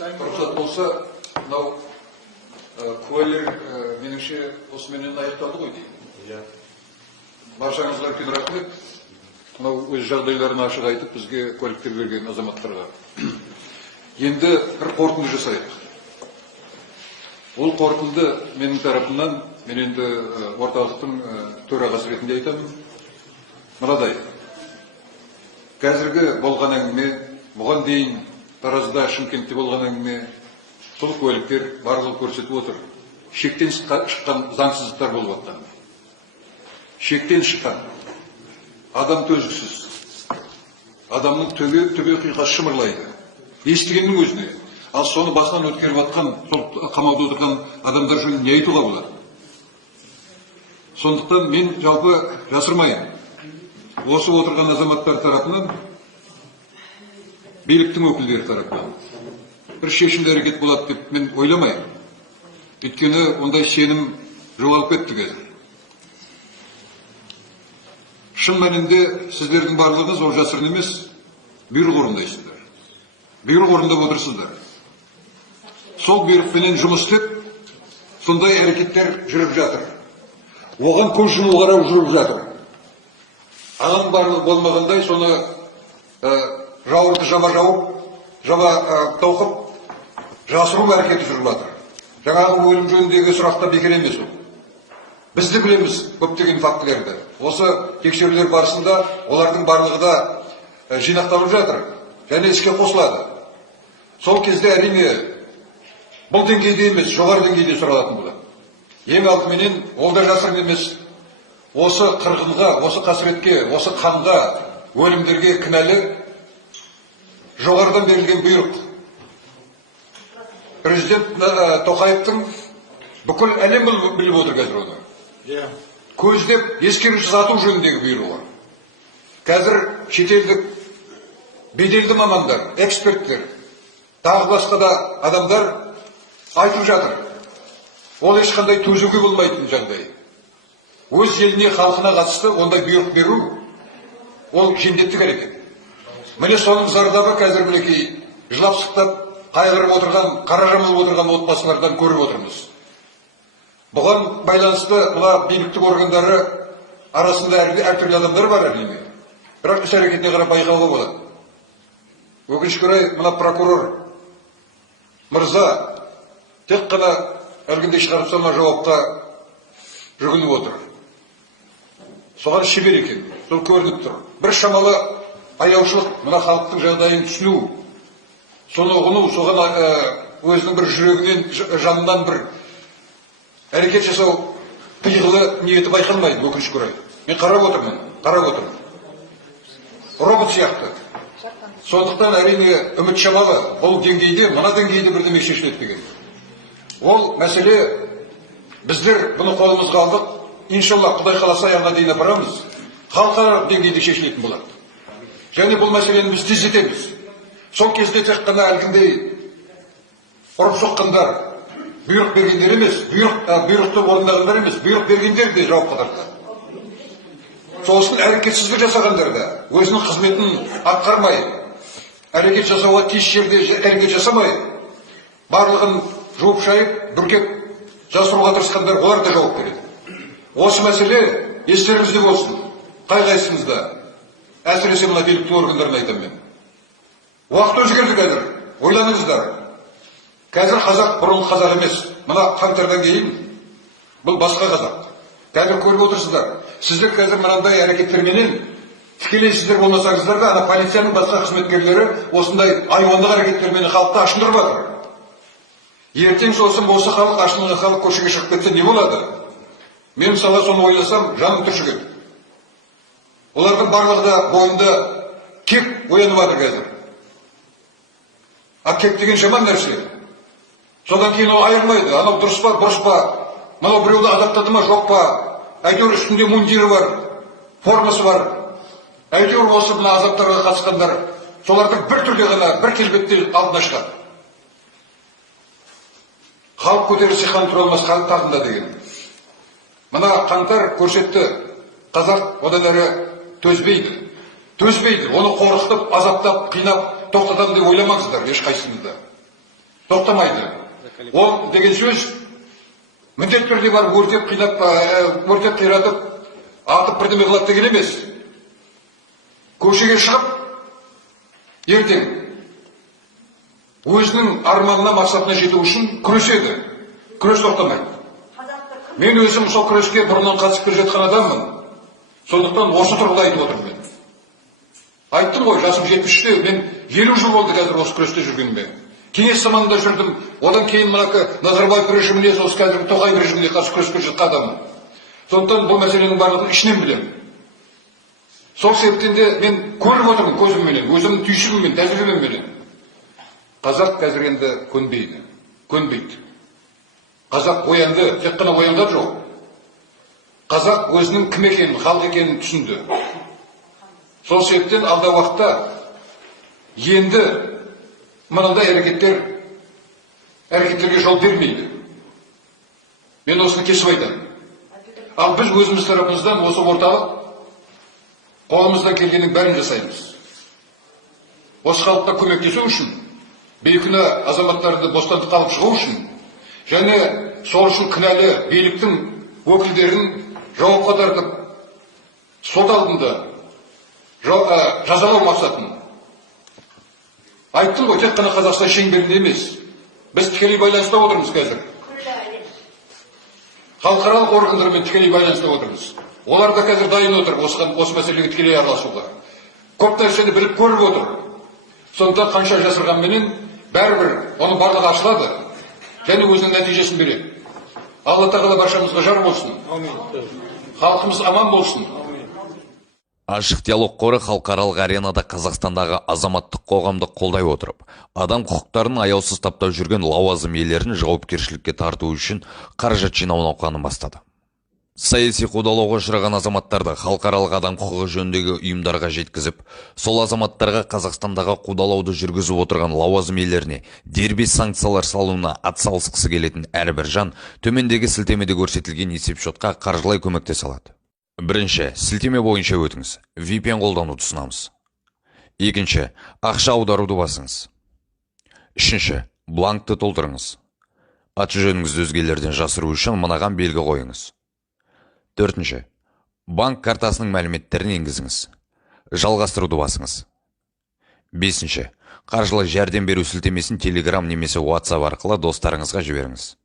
Рұқсат болса, мынау куәлер меніңше осыменен аяқталды ғой деймін. Баршаңызға үлкен рахмет. Мынау өз жағдайларын ашық айтып, бізге куәліктер берген азаматтарға. Енді бір қорытынды жасайық. Ол қорытынды менің тарапымнан, мен енді орталықтың төрағасы ретінде айтамын. Мынадай. Қазіргі болған әңгіме, бұған дейін Таразда, Шымкентте болған әңгіме, сол куәліктер барлығы көрсетіп отыр. Шектен шыққан заңсыздықтар болып жатқан. Шектен шыққан. Адам төзгісіз. Адамның төбе қиқасы шымырлайды. Естігеннің өзіне. Ал соны басынан өткеріп жатқан, сол қамауда отырған адамдар жөнінде не айтуға болады? Сондықтан мен жалпы жасырмайын. Осы отырған азаматтар тарапынан, биліктің өкілдері тарапынан бір шешімді әрекет болады деп мен ойламаймын. Өйткені ондай сенім жоғалып кетті қазір. Шын мәнінде сіздердің барлығыңыз ол жасырын емес, бұйрық орындайсыздар. Бұйрық орындап отырсыздар. Сол бұйрықпенен жұмыс істеп, сондай әрекеттер жүріп жатыр. Оған көз жұму қарау жүріп жатыр. Ағам барлығы болмағандай, соны жауырды жама жауып, жама тауқып, жасыру әрекеті жүріп жатыр. Жаңағы өлім жөніндегі сұрақта бекер емес ол. Біз де білеміз көптеген фактілерді. Осы тексерулер барысында олардың барлығы да жинақталып жатыр, және іске қосылады. Сол кезде әрине бұл деңгейде емес, жоғары деңгейде сұралатын болады. Ең алдыменен ол да жасырын емес. Осы қырғынға, осы қасіретке, осы қанға, өлімдерге кінәлі жоғарыдан берілген бұйрық. Президент Тоқаевтың бүкіл әлем біліп отыр қазір оны. Көздеп ескеру жасату жөніндегі бұйрығы. Қазір шетелдік беделді мамандар, эксперттер, тағы басқа да адамдар айтып жатыр. Ол ешқандай төзуге болмайтын жағдай. Өз еліне, халқына қатысты ондай бұйрық беру, ол жендеттік әрекет. Міне соның зардабы қазір мінекей жылап сықтап, қайғырып отырған, қара жамылып отырған отбасылардан көріп отырмыз. Бұған байланысты бұла биліктік органдары арасында әртүрлі адамдар бар әрине. Бірақ іс әрекетіне қарап байқауға болады. Өкінішке орай, мына прокурор мырза тек қана әлгіндей шығарып салма жауапқа жүгініп отыр. Соған шебер екен, сол көрініп тұр. Бір шамалы аяушылық, мына халықтың жағдайын түсіну, соны ұғыну, соған өзінің бір жүрегінен, жанынан бір әрекет жасау пиғылы ниеті байқалмайды, өкінішке орай. Мен қарап отырмын. Робот сияқты. Сондықтан әрине үміт шамалы, бұл деңгейде, мына деңгейде бірдеме шешіледі деген. Ол мәселе, біздер бұны қолымызға алдық, иншалла Құдай қаласа аяғына дейін апарамыз, халықаралық деңгейде шешілетін болады. Және бұл мәселені біз тездетеміз. Сол кезде тек қана әлгіндей ұрып соққандар, бұйрық бергендер емес, бұйрықты орындағандар емес, бұйрық бергендер де жауапқа тартылады. Сосын әрекетсіздік жасағандар да өзінің қызметін атқармай, әрекет жасауға тиіс жерде әрекет жасамай, барлығын жуып шайып, бүркеп жасыруға тырысқандар, олар да жауап береді. Осы мәселе естеріңізде болсын, қай-қайсыңызда, әсіресе мына биліктік органдарына айтамын мен. Уақыт өзгерді қазір, ойланыңыздар. Қазір қазақ бұрын қазақ емес. Мына қаңтардан кейін бұл басқа қазақ. Қазір көріп отырсыздар. Сіздер қазір мынандай әрекеттерменен тікелей сіздер болмасаңыздар да, ана полицияның басқа қызметкерлері осындай айуандық әрекеттермен халықты ашындырып жатыр. Ертең сосын осы халық ашынған халық көшеге шығып кетсе не болады? Мен мысалы соны ойласам, жаным түршігеді. Олардың барлығы да бойында кек оянып жатыр қазір. А кек деген жаман нәрсе. Содан кейін ол айырмайды. Анау дұрыс па, бұрыс па, мынау біреуді азаптады ма, жоқ па, әйтеуір үстінде мундирі бар, формасы бар. Әйтеуір осы мына азаптарға қатысқандар, солардың бір түрде ғана, бір келбетте алдына шығады. Халық көтерілсе хан тұра алмас тағында деген. Мына қаңтар көрсетті, қазақ одан әрі төзбейді. Оны қорқытып, азаптап, қинап, тоқтатамын деп ойламаңыздар ешқайсыңызда. тоқтамайды. Ол деген сөз міндетті түрде барып өртеп қинап, өртеп қиратып, атып бірдеме қылады деген емес. Көшеге шығып, ертең өзінің арманына, мақсатына жету үшін күреседі. Күрес тоқтамайды. Мен өзім сол күреске бұрыннан қатысып келе жатқан адаммын. Сондықтан осы тұрғыда айтып отырмын мен. Айттым ғой, жасым 73-те, мен 50 жыл болды қазір осы күресте жүргеніме. Кеңес заманында жүрдім, одан кейін Назарбаев режиміне, осы қазіргі Тоқаев режиміне қарсы күреске жатқан адаммын. Сондықтан бұл мәселенің барлығын ішінен білемін. Сол себептен де мен көріп отырмын көзімменен, өзімнің түйсігіммен, тәжірибемменен. Қазақ қазір енді көнбейді. Қазақ оянды, тек қана оянған жоқ. Қазақ өзінің кім екенін, халық екенін түсінді. Сол себептен алда уақытта енді мынандай әрекеттерге жол бермейді. Мен осыны кесіп айтамын. Ал біз өзіміз тарапымыздан осы орталық қолымыздан келгеннің бәрін жасаймыз. Осы халыққа көмектесу үшін, бейкүнә азаматтарды бостандыққа алып шығу үшін, және сол үшін кінәлі биліктің өкілдерін жауапқа тартып, сот алдында жазалау мақсатын. Айттым ғой, тек қана Қазақстан шеңберінде емес. Біз тікелей байланыста отырмыз қазір. Халықаралық органдармен тікелей байланыста отырмыз. Олар да қазір дайын отыр осы мәселеге тікелей араласуға. Көп нәрсені біліп көріп отыр. Сондықтан қанша жасырғанменен бәрібір оның барлығы ашылады және өзінің нәтижесін береді. Алла тағала баршамызға жар болсын. Халқымыз аман болсын. Ашық диалог қоры халықаралық аренада Қазақстандағы азаматтық қоғамды қолдай отырып, адам құқықтарын аяусыз таптап жүрген лауазым иелерін жауапкершілікке тарту үшін қаражат жинау науқанын бастады. Саяси қудалауға ұшыраған азаматтарды халықаралық адам құқығы жөніндегі ұйымдарға жеткізіп, сол азаматтарға Қазақстандағы қудалауды жүргізіп отырған лауазым иелеріне дербес санкциялар салуына атсалысқысы келетін әрбір жан төмендегі сілтемеде көрсетілген есепшотқа қаржылай көмектесе алады. Бірінші, сілтеме бойынша өтіңіз. VPN қолдануды ұсынамыз. Екінші, ақша аударуды басыңыз. Үшінші, бланкты толтырыңыз. Аты жөніңізді өзгелерден жасыру үшін мынаған белгі қойыңыз. Төртінші, банк картасының мәліметтерін енгізіңіз. Жалғастыруды басыңыз. Бесінші, қаржылай жәрдем беру сілтемесін Telegram немесе WhatsApp арқылы достарыңызға жіберіңіз.